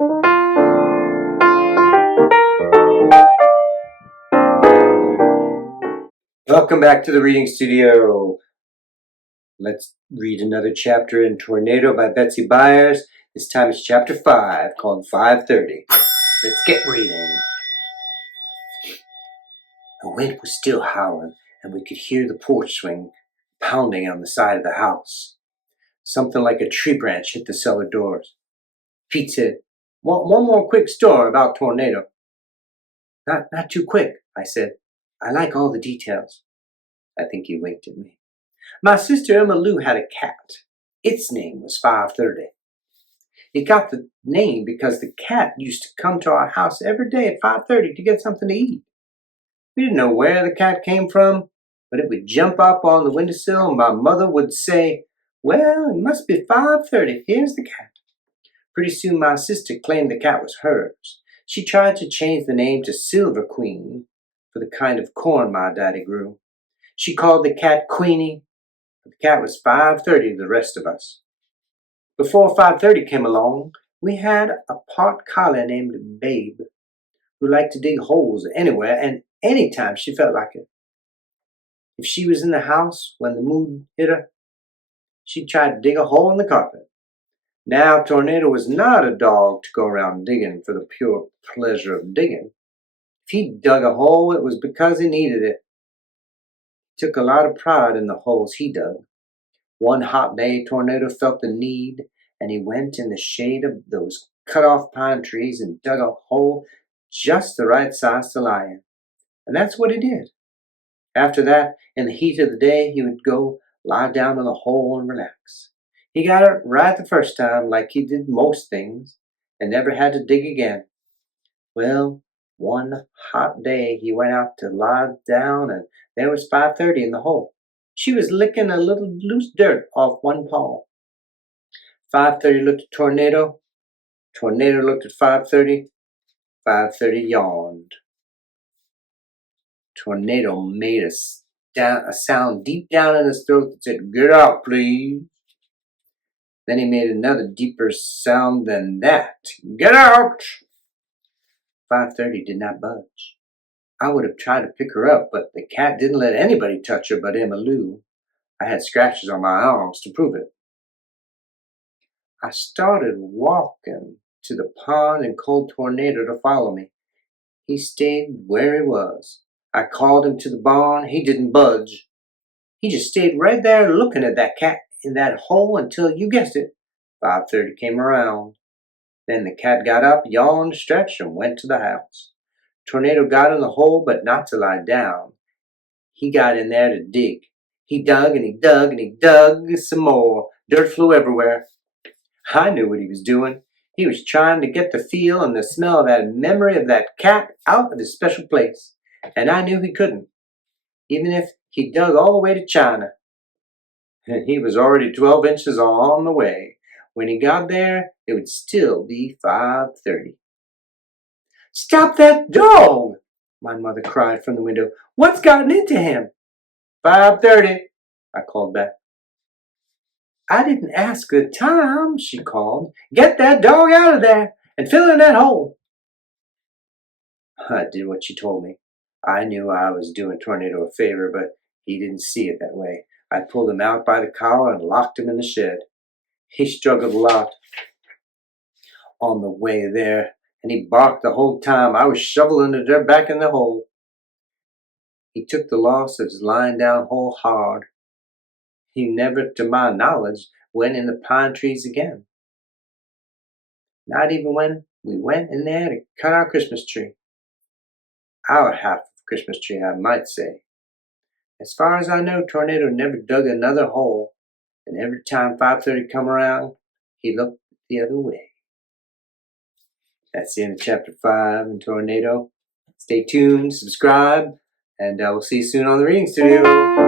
Welcome back to the reading studio. Let's read another chapter in Tornado by Betsy Byars. This time it's chapter 5 called 5:30. Let's get reading. The wind was still howling and we could hear the porch swing pounding on the side of the house. Something like a tree branch hit the cellar doors. Pete said, one more quick story about Tornado. Not too quick, I said. I like all the details. I think he winked at me. My sister Aloud had a cat. Its name was 5:30. It got the name because the cat used to come to our house every day at 5:30 to get something to eat. We didn't know where the cat came from, but it would jump up on the windowsill and my mother would say, "Well, it must be 5:30. Here's the cat." Pretty soon my sister claimed the cat was hers. She tried to change the name to Silver Queen for the kind of corn my daddy grew. She called the cat Queenie. The cat was 5:30 to the rest of us. Before 5:30 came along, we had a pot collie named Babe, who liked to dig holes anywhere and anytime she felt like it. If she was in the house when the mood hit her, she'd try to dig a hole in the carpet. Now, Tornado was not a dog to go around digging for the pure pleasure of digging. If he dug a hole, it was because he needed it. He took a lot of pride in the holes he dug. One hot day, Tornado felt the need, and he went in the shade of those cut-off pine trees and dug a hole just the right size to lie in. And that's what he did. After that, in the heat of the day, he would go lie down in the hole and relax. He got it right the first time, like he did most things, and never had to dig again. Well, one hot day, he went out to lie down, and there was 5:30 in the hole. She was licking a little loose dirt off one paw. 5:30 looked at Tornado. Tornado looked at 5:30. 5:30 yawned. Tornado made a sound deep down in his throat that said, "Get out, please." Then he made another deeper sound than that. "Get out!" 5:30 did not budge. I would have tried to pick her up, but the cat didn't let anybody touch her but Aloud. I had scratches on my arms to prove it. I started walking to the pond and called Tornado to follow me. He stayed where he was. I called him to the barn. He didn't budge. He just stayed right there looking at that cat in that hole until, you guessed it, 5:30 came around. Then the cat got up, yawned, stretched, and went to the house. Tornado got in the hole, but not to lie down. He got in there to dig. He dug and he dug and he dug some more. Dirt flew everywhere. I knew what he was doing. He was trying to get the feel and the smell of that memory of that cat out of his special place. And I knew he couldn't, even if he dug all the way to China. And he was already 12 inches on the way. When he got there, it would still be 5:30. "Stop that dog!" my mother cried from the window. "What's gotten into him?" 5:30, I called back. "I didn't ask the time," she called. "Get that dog out of there and fill in that hole." I did what she told me. I knew I was doing Tornado a favor, but he didn't see it that way. I pulled him out by the collar and locked him in the shed. He struggled a lot on the way there, and he barked the whole time I was shoveling the dirt back in the hole. He took the loss of his lying down hole hard. He never, to my knowledge, went in the pine trees again. Not even when we went in there to cut our Christmas tree. Our half of Christmas tree, I might say. As far as I know, Tornado never dug another hole, and every time 5:30 come around, he looked the other way. That's the end of chapter 5 in Tornado. Stay tuned, subscribe, and we'll see you soon on the Reading Studio.